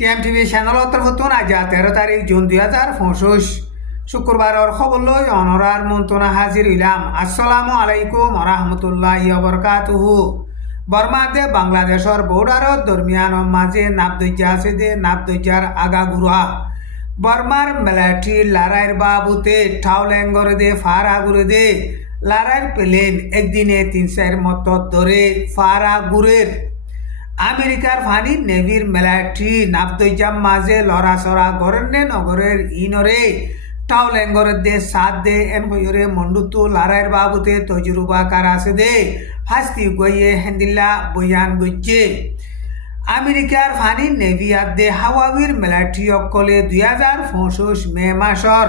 টিএমটিভি চ্যানেলত তরফতুন আজ 13 তারিখ জুন 2025 শুক্রবারের খবর লই অনরার মন্তনা হাজির হইলাম। আসসালামু আলাইকুম রহমতুল্লাহি ওয়া বারাকাতুহু। বর্মাতে বাংলাদেশের বর্ডারত দরমিয়ান মাঝে নাবদজ্জা আছে দে নাবদজ্জার আগা গুড়া বর্মার মিলিটারি লড়াইয়ের বাবুতে ঠাউলেঙ্গরে দে ফারা গুড়ে দে লড়াইয়ের প্লেন একদিনে 3-4 মত ধরে ফারা গুড়ের আমেরিকার ফানি নেভির মিলিটারি নাবদজ্জার মাঝে লড়াচড়া গরের নে নগরের ইনরে টাউলেঙ্গরের দে সাত দে এন বইরে মন্ডুতু লড়াইয়ের বাবুতে তজরুবা কার আছে দে হাস্তি গইয়ে হেন্দিল্লা বয়ান গজ্জে আমেরিকার ফানি নেভি আদে হাওয়াবির মিলিটারি অকলে 2025 মে মাসর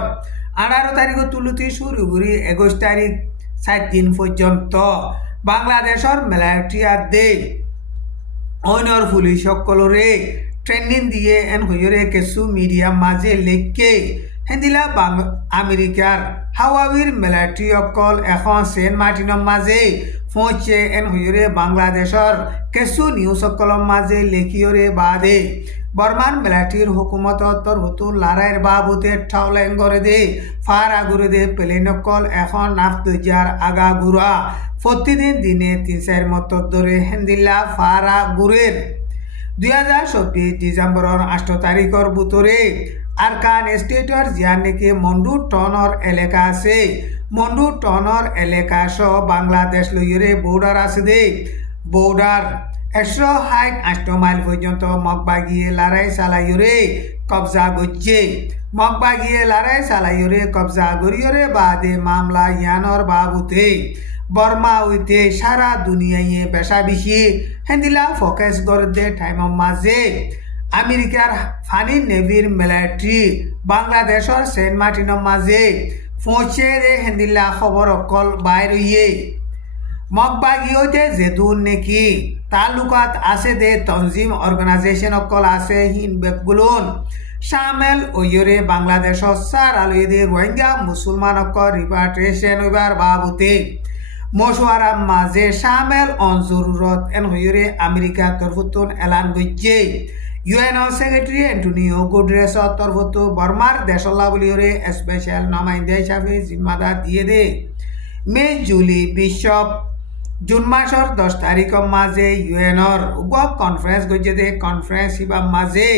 18 তারিখ তুলুতি শুরু করি 21 তারিখ 7 দিন পর্যন্ত বাংলাদেশের মিলিটারি আদে অনর পুলিশ সকলরে ট্রেনিং দিয়ে এন হইরে কিছু মিডিয়া মাঝে লেখকে হেন্দিলা আমেরিকার হাওয়াবির মিলিটারি অকল এখন সেন্ট মার্টিনের মাঝে পৌঁছে এন হইরে বাংলাদেশের কিছু নিউজ সকলের মাঝে লেখিয়রে বাদে বর্মান মিলিটারির হুকুমত তরফতু লড়াইয়ের বাবুতে ঠাউলেঙ্গরে দে ফারা গুড়ে দে প্লেন অকল এখন নাফদজ্জার আগা গুড়া প্রতিদিন দিনে 3-4 মত ধরে হেন্দিল্লা ফারা গুড়ের 2024 ডিসেম্বরের 8 তারিখের বুতরে আরকান স্টেটর জিয়ান নাকি মন্ডু টনর এলাকা আছে মন্ডু টনর এলাকা সহ বাংলাদেশ লইরে বর্ডার আছে দে বর্ডার 108 মাইল পর্যন্ত মগবাগিয়ে লড়াই চালাইরে কবজা গজ্জে মগবাগিয়ে লড়াই চালাইরে কবজা গরিয়রে বাদে মামলা ইয়ানর বাবুতে বর্মা হইতে সারা দুনিয়ায় বেশা বেশি হেন্দিলা ফোকাস করে দে টাইমের মাঝে আমেরিকার ফানি নেভির মিলিটারি বাংলাদেশের সেন্ট মার্টিনের মাঝে পৌঁছে দে হেন্দিলা খবর অকল বাইর হইয়ে মগবাগি হইতে যেদুন নাকি তালুকাত আছে দে তনজিম অর্গানাইজেশন অকল আছে হিন বেগুলন শামেল ওয়রে বাংলাদেশের সার আলুয়ে দে রোহিঙ্গা মুসলমান অকল রিপাট্রিয়েশন হইবার বাবুতে মশওয়ারা মাঝে শামেল অন জরুরত এন হইরে আমেরিকা তরফতুন এলান গজ্জে ইউএনও সেক্রেটারি অ্যান্টনিও গুটেরেস তরফতু বর্মার দেশল্লা বলিরে স্পেশাল নমাইন্দা হিসাবে জিম্মাদার দিয়ে দে মে জুলি বিশ্বপ জুন মাসের 10 তারিখের মাঝে ইউএনর উপ কনফারেন্স গজ্জে দে কনফারেন্স হিবা মাঝে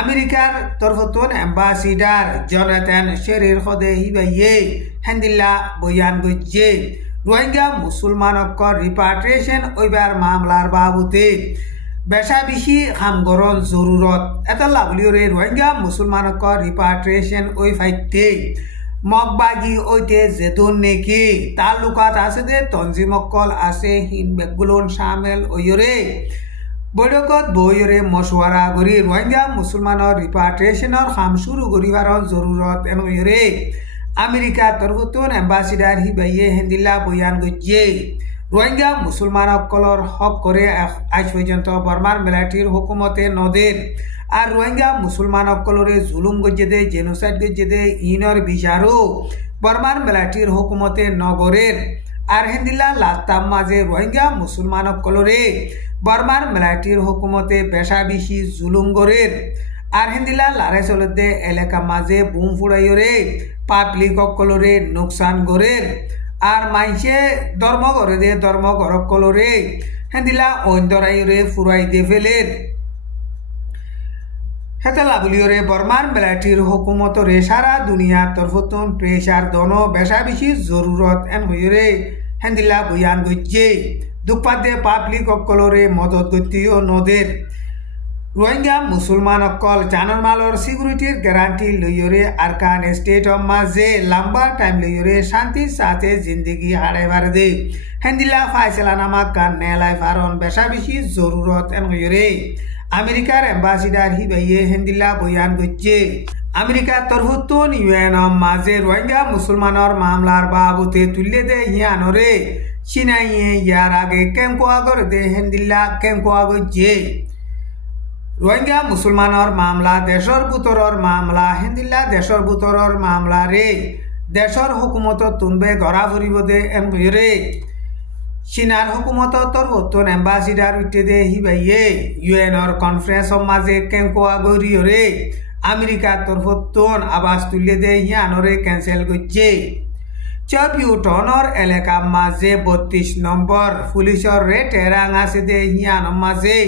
আমেরিকার তরফতুন অ্যাম্বাসিডার জনাথন শেরির খদে হিবাইয়ে হেন্দিল্লা বয়ান গজ্জে রোহিঙ্গা মুসলমান রিপাট্রিয়েশন ওইবার মামলার বাবুতে বেশা বেশি খামগরণ জরুরত এটা লাভলিওরে রোহিঙ্গা মুসলমান রিপাট্রিয়েশন ওই ফাইতে মগবাগি ওইতে যেদুন নাকি তালুকাত আছে দে তনজিম অকল আছে হিন বেগুলন শামেল ওইরে বৈঠকত বইরে মশওয়ারা করি রোহিঙ্গা মুসলমানের রিপাট্রিয়েশনের কাম শুরু করিবার জরুরত এন ওইরে আমেরিকা তরফতুন অ্যাম্বাসিডার হিবাইয়ে হেন্দিল্লা বয়ান গজ্জে রোহিঙ্গা মুসলমান অকলর হক করে আজ পর্যন্ত বর্মার মিলিটারির হুকুমতে নদের আর রোহিঙ্গা মুসলমান অকলরে জুলুম গজ্জে দে জেনোসাইড গজ্জে দে ইনর বিচারও বর্মার মিলিটারির হুকুমতে নগরের আর হেন্দিল্লা লাস্তাম মাঝে রোহিঙ্গা মুসলমান অকলরে বর্মার মিলিটারির হুকুমতে বেশা বেশি জুলুম গরের আর হেন্দিল্লা লড়াই চলে দে এলাকা মাঝে বুম ফুড়াইরে পাবলিক অকলরে নোকসান গরের আর মাইসে ধর্ম করে দে ধর্ম গরকলরে হেন্দিলা অন্দরাইরে ফুরাই দে ফেলের হেতলা বলিওরে বর্মার মিলিটারির হুকুমতরে সারা দুনিয়া তরফতুন প্রেসার দন বেশা বেশি জরুরত এন হইরে হেন্দিলা বয়ান গজ্জে দুপাদে পাবলিক অকলরে মদত গতিও নদের রোহিঙ্গা মুসলমান অকল জানর মালর সিকিউরিটির গ্যারান্টি লইরে আরকান স্টেট অফ মাঝে লম্বা টাইম লইরে শান্তির সাথে জিন্দগি হারাইবার দে হেন্দিলা ফাইসলানামা কান নেলাই ফারন বেশা বেশি জরুরত এন হইরে আমেরিকার অ্যাম্বাসিডার হিবাইয়ে হেন্দিলা বয়ান গজ্জে আমেরিকা তরফতুন ইউএন মাঝে রোহিঙ্গা মুসলমানের মামলার বাবুতে তুলে দে হিয়ানরে চিনাইয়ে ইয়ার আগে কেমকোয়া করে দে হেন্দিল্লা কেমকোয়া গজ্জে রোহিঙ্গা মুসলমানের মামলা দেশর বুতরর মামলা হেন্দিল্লা দেশর বুতরর মামলা রে দেশর হুকুমত তুনবে গড়া ফুরিব দে এম রে চীনার হুকুমত তরবতন এম্বাসিডার উঠে দে হিবাইয়ে ইউএনর কনফারেন্স মাঝে কেঙ্কোয়া গরিয়রে আমেরিকার তরফতন আবাস তুলে দে হিয়ানরে ক্যান্সেল করছে চবিউটনর এলাকা মাঝে 32 নম্বর পুলিশর রেট এরাং আছে দে হিয়ান মাঝে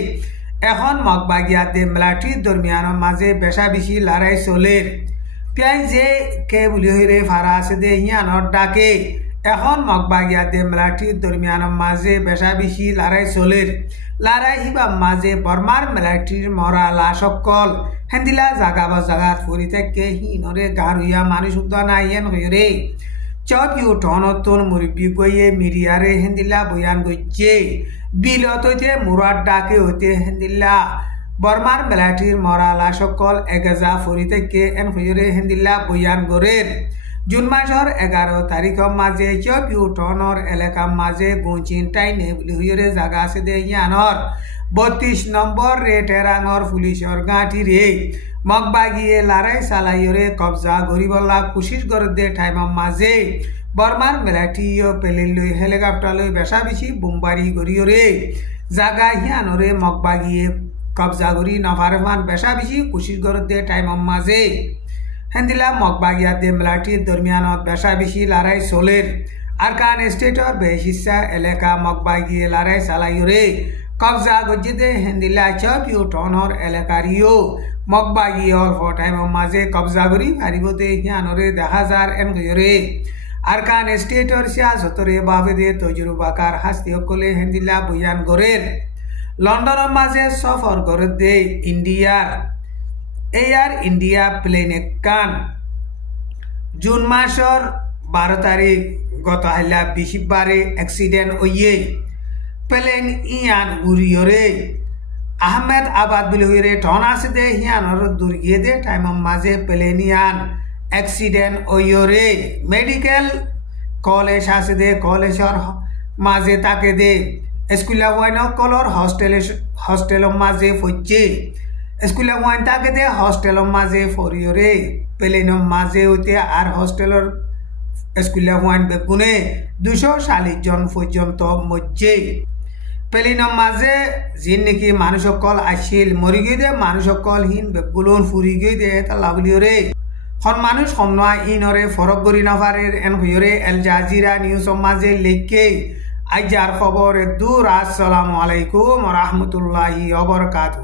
এখন মগবাগিয়া দে মেলাটির দরমিয়ান মাঝে বেশা বেশি লড়াই চলের প্রায় যে কে বলি হইরে ফারা আছে দে হিয়ানর ডাকে এখন মগবাগিয়া দে মেলাটির দরমিয়ান মাঝে বেশা বেশি লড়াই চলের লড়াই হিবা মাঝে বর্মার মেলাটির মরা লাশকল হেন্দিলা জাগা বা জাগাত ফুরি থেকে হিনরে গারুইয়া মানুষ উদ্যান আইয়েন হইরে চবিউটনতন মুরব্বী গইয়ে মিরিয়ারে হেন্দিলা বয়ান গইছে বিলত হইতে মুরাদ ডাকে হইতে হেন্দিল্লা বর্মার মেলাটির মরা লাশকল এগেজা ফুরি থেকে এন হইরে হেন্দিল্লা বয়ান গরের জুন মাসের 11 তারিখের মাঝে চবিউটনর এলাকা মাঝে গুঞ্চিনটাই নে বলি হইরে জাগা আছে দে ইয়ানর 32 নম্বর রেট এরাঙর পুলিশর গাঁটি রে মগবাগিয়ে লড়াই চালাইরে কবজা গরিবল্লা কুশিস গরদে টাইমের মাঝে বর্মার মেলাটিও পেলেন লই হেলিকপ্টার লই বেশা বেশি বোমবারি গরিয়রে জাগা হিয়ানরে মগবাগিয়ে কবজা গরি নভারমান বেশা বেশি কুশিস গরদে টাইমের মাঝে হেন্দিলা মগবাগিয়া দে মেলাটির দরমিয়ানত বেশা বেশি লড়াই চলের আরকান স্টেটর বেশ হিস্সা এলাকা মগবাগিয়ে লড়াই চালাইরে কবজা গজ্জিদে হেন্দিলা চবিউটনর এলাকারিও মগবাগিয়ে অল্প টাইমের মাঝে কবজা করি পারিবতে হিয়ানরে দেখা যার এন গরে আরকান স্টেটর সিয়াসতরে বাবে দে তজরুবাকার হাস্তি সকলে হেন্দিলা বয়ান গরের লন্ডনের মাঝে সফর করে দে ইন্ডিয়ার এয়ার ইন্ডিয়া প্লেন কান জুন মাসের 12 তারিখ গত হাইলা 20 অ্যাক্সিডেন্ট হইয়ে প্লেন ইয়ান উড়িয়রে আহমেদ আবাদ বলে হইরে টন আছে দে হিয়ানর দুর্গিয়ে দে টাইমের মাঝে প্লেন ইয়ান অ্যাক্সিডেন্ট হইয়রে মেডিকেল কলেজ আছে দে কলেজের মাঝে তাকে দে স্কুলে ওয়াইন কলর হস্টেলের মাঝে ফচ্ছে স্কুলে ওয়াইন তাকে দে হস্টেলের মাঝে ফরিয়রে প্লেনের মাঝে হইতে আর হস্টেলের স্কুলে ওয়াইন বেগুনে 240 জন পর্যন্ত মজ্জে প্লেনের মাঝে যিন নাকি মানুষ সকল আসিল মরি গিয়ে দে মানুষ সকল হিন বেগুলন ফুরি গিয়ে দে তা লাভলিয়রে খন মানুষ সমনা ইনরে ফরক গরি নাফারের এন হইরে এল জাজিরা নিউজ মাঝে লেখকে আইজার খবর দূর আসসালামু আলাইকুম ওয়া রাহমাতুল্লাহি ওয়া বারাকাতুহু।